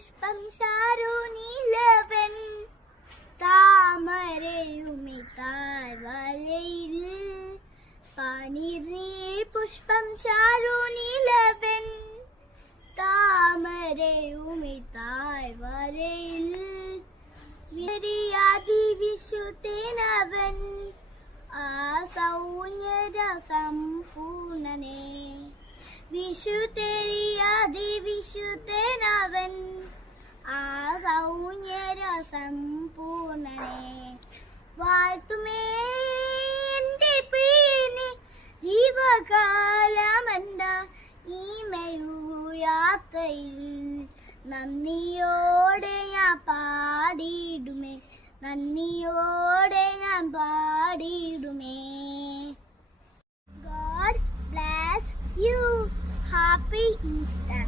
പുഷ്പം ശാരുനീലവൻ താമരയുമി താഴ്വരയിൽ പനിനീർ പുഷ്പം ശാരുനീലവൻ താമരയുമി താഴ്വരയിൽ വിരിയാതി വിശുദ്ധനവൻ ആ സൗന്ദര്യസമ്പൂർണനെ വിശുദ്ധരിയാതി വിശുദ്ധനവൻ ആ സൗന്ദര്യസമ്പൂർണനെ വാഴ്ത്തുമേ എൻ്റെ പ്രിയനെ ജീവകാലമെന്ത ഈമയു യാത്രയിൽ നന്ദിയോടെ ഞാൻ പാടിയിടുമേ നന്ദിയോടെ ഞാൻ പാടിയിടുമേ. God bless you. Happy Easter.